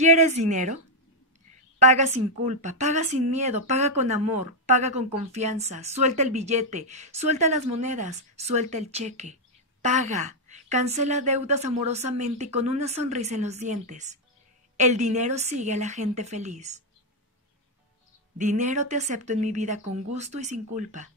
¿Quieres dinero? Paga sin culpa, paga sin miedo, paga con amor, paga con confianza, suelta el billete, suelta las monedas, suelta el cheque. Paga, cancela deudas amorosamente y con una sonrisa en los dientes. El dinero sigue a la gente feliz. Dinero te acepto en mi vida con gusto y sin culpa.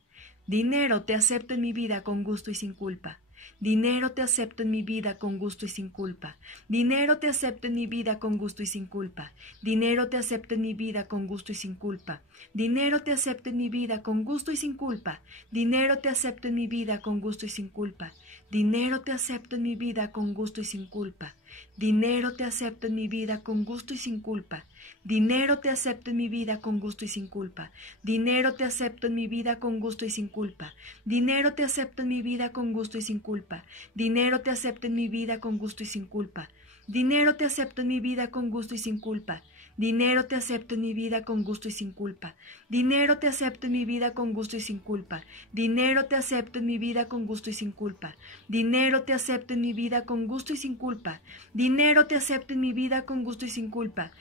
Dinero te acepto en mi vida con gusto y sin culpa. Dinero te acepto en mi vida con gusto y sin culpa. Dinero te acepto en mi vida con gusto y sin culpa. Dinero te acepto en mi vida con gusto y sin culpa. Dinero te acepto en mi vida con gusto y sin culpa. Dinero te acepto en mi vida con gusto y sin culpa. Dinero te acepto en mi vida con gusto y sin culpa. Dinero te acepto en mi vida con gusto y sin culpa. Dinero te acepto en mi vida con gusto y sin culpa. Dinero te acepto en mi vida con gusto y sin culpa. Dinero te acepto en mi vida con gusto y sin culpa. Dinero te acepto en mi vida con gusto y sin culpa. Dinero te acepto en mi vida con gusto y sin culpa. Dinero te acepto en mi vida con gusto y sin culpa. Dinero te acepto en mi vida con gusto y sin culpa. Dinero te acepto en mi vida con gusto y sin culpa. Dinero te acepto en mi vida con gusto y sin culpa. Dinero te acepto en mi vida con gusto y sin culpa. Dinero te acepto en mi vida con gusto y sin culpa.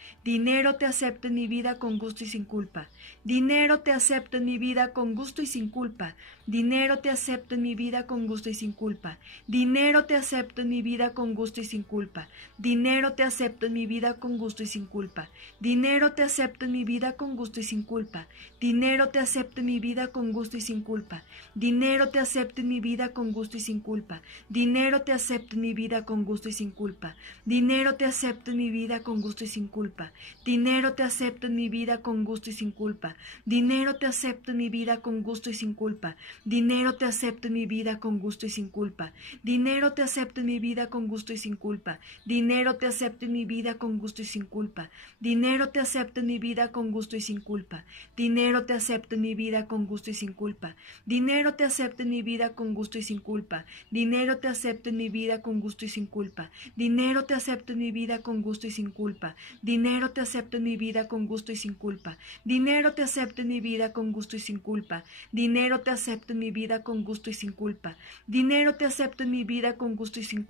Dinero te acepto en mi vida con gusto y sin culpa. Dinero te acepto en mi vida con gusto y sin culpa. Dinero te acepto en mi vida con gusto y sin culpa. Dinero te acepto en mi vida con gusto y sin culpa. Dinero te acepto en mi vida con gusto y sin culpa. Dinero te acepto en mi vida con gusto y sin culpa. Dinero te acepto en mi vida con gusto y sin culpa. Dinero te acepto en mi vida con gusto y sin culpa. Dinero te acepto en mi vida con gusto y sin culpa. Dinero te acepto en mi vida con gusto y sin culpa. Dinero te acepto en mi vida con gusto y sin culpa. Dinero te acepto en mi vida con gusto y sin culpa. Dinero te acepto en mi vida con gusto y sin culpa. Dinero te acepto en mi vida con gusto y sin culpa. Dinero te acepto en mi vida con gusto y sin culpa. Dinero te acepto en mi vida con gusto y sin culpa. Dinero te acepto en mi vida con gusto y sin culpa. Dinero te acepto en mi vida con gusto y sin culpa. Dinero te acepto en mi vida con gusto y sin culpa. Dinero te acepto en mi vida con gusto y sin culpa. Dinero te acepto en mi vida con gusto y sin culpa. Dinero te acepto en mi vida con gusto y sin culpa. Dinero te acepto en mi vida con gusto y sin culpa. Dinero te acepto en mi vida con gusto y sin culpa. Dinero te acepto en mi vida con gusto y sin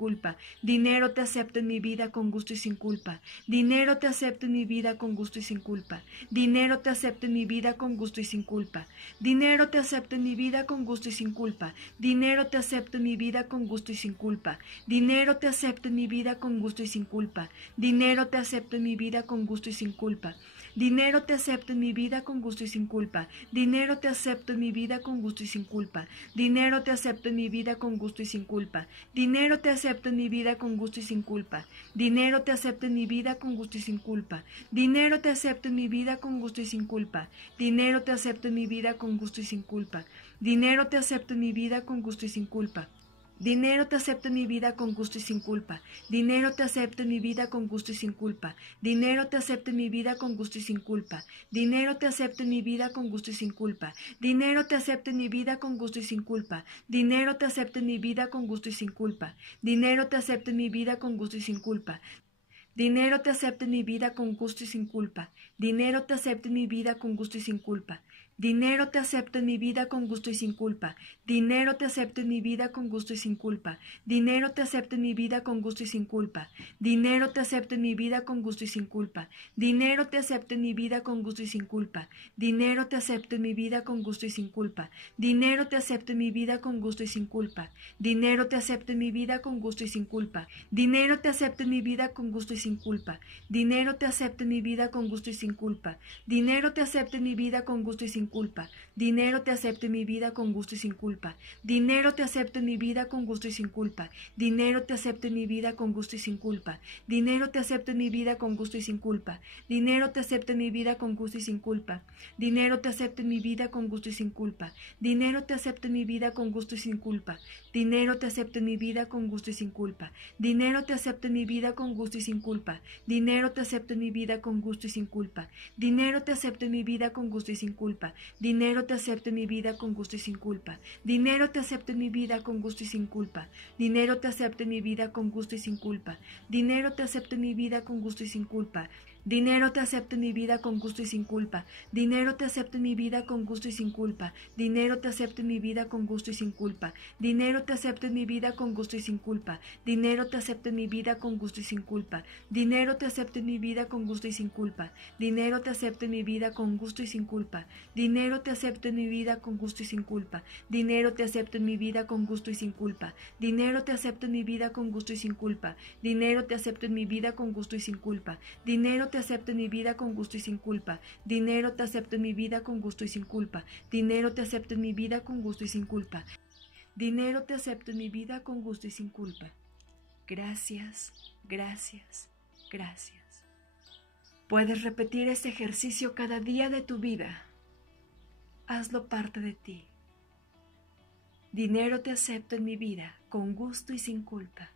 culpa. Dinero te acepto en mi vida con gusto y sin culpa. Dinero te acepto en mi vida con gusto y sin culpa. Dinero te acepto en mi vida con gusto y sin culpa. Dinero te acepto en mi vida con gusto y sin culpa. Dinero te acepto en mi vida con gusto y sin culpa. Dinero te acepto en mi vida con gusto y sin culpa. Dinero te acepto en mi vida con gusto y sin culpa. Dinero te acepto en mi vida con gusto y sin culpa. Dinero te acepto en mi vida con gusto y sin culpa. Dinero te acepto en mi vida con gusto y sin culpa. Dinero te acepto en mi vida con gusto y sin culpa. Dinero te acepto en mi vida con gusto y sin culpa. Dinero te acepto en mi vida con gusto y sin culpa. Dinero te acepto en mi vida con gusto y sin culpa. Dinero te acepto en mi vida con gusto y sin culpa. Dinero te acepto en mi vida con gusto y sin culpa. Dinero te acepto en mi vida con gusto y sin culpa. Dinero te acepto en mi vida con gusto y sin culpa. Dinero te acepto en mi vida con gusto y sin culpa. Dinero te acepto en mi vida con gusto y sin culpa. Dinero te acepto en mi vida con gusto y sin culpa. Dinero te acepto en mi vida con gusto y sin culpa. Dinero te acepto en mi vida con gusto y sin culpa. Dinero te acepto en mi vida con gusto y sin culpa. Dinero te acepto en mi vida con gusto y sin culpa. Dinero te acepto en mi vida con gusto y sin culpa. Dinero te acepto en mi vida con gusto y sin culpa. Dinero te acepto en mi vida con gusto y sin culpa. Dinero te acepto en mi vida con gusto y sin culpa. Dinero te acepto en mi vida con gusto y sin culpa. Dinero te acepto en mi vida con gusto y sin culpa. Dinero te acepto en mi vida con gusto y sin culpa. Dinero te acepto en mi vida con gusto y sin culpa. Dinero te acepto en mi vida con gusto y sin culpa. Dinero te acepto en mi vida con gusto y sin culpa. Dinero te acepto en mi vida con gusto y sin culpa. Dinero te acepto en mi vida con gusto y sin culpa. Dinero te acepto en mi vida con gusto y sin culpa. Dinero te acepto en mi vida con gusto y sin culpa. Dinero te acepto en mi vida con gusto y sin culpa. Dinero te acepto en mi vida con gusto y sin culpa. Dinero te acepto en mi vida con gusto y sin culpa. Dinero te acepto en mi vida con gusto y sin culpa. Dinero te acepto en mi vida con gusto y sin culpa. Dinero te acepto en mi vida con gusto y sin culpa. Dinero te acepto en mi vida con gusto y sin culpa. Dinero te acepto en mi vida con gusto y sin culpa. Dinero te acepto en mi vida con gusto y sin culpa. Dinero te acepto en mi vida con gusto y sin culpa. Dinero te acepto en mi vida con gusto y sin culpa. Dinero te acepto en mi vida con gusto y sin culpa. Dinero te acepto en mi vida con gusto y sin culpa. Dinero te acepto en mi vida con gusto y sin culpa. Dinero te acepto en mi vida con gusto y sin culpa. Dinero te acepto en mi vida con gusto y sin culpa. Dinero te acepto en mi vida con gusto y sin culpa. Dinero te acepto en mi vida con gusto y sin culpa. Dinero te acepto en mi vida con gusto y sin culpa. Dinero te acepto en mi vida con gusto y sin culpa. Dinero te acepto en mi vida con gusto y sin culpa. Dinero te acepto en mi vida con gusto y sin culpa. Dinero te acepto en mi vida con gusto y sin culpa. Dinero te acepto en mi vida con gusto y sin culpa. Gracias, gracias, gracias. Puedes repetir este ejercicio cada día de tu vida. Hazlo parte de ti. Dinero te acepto en mi vida con gusto y sin culpa.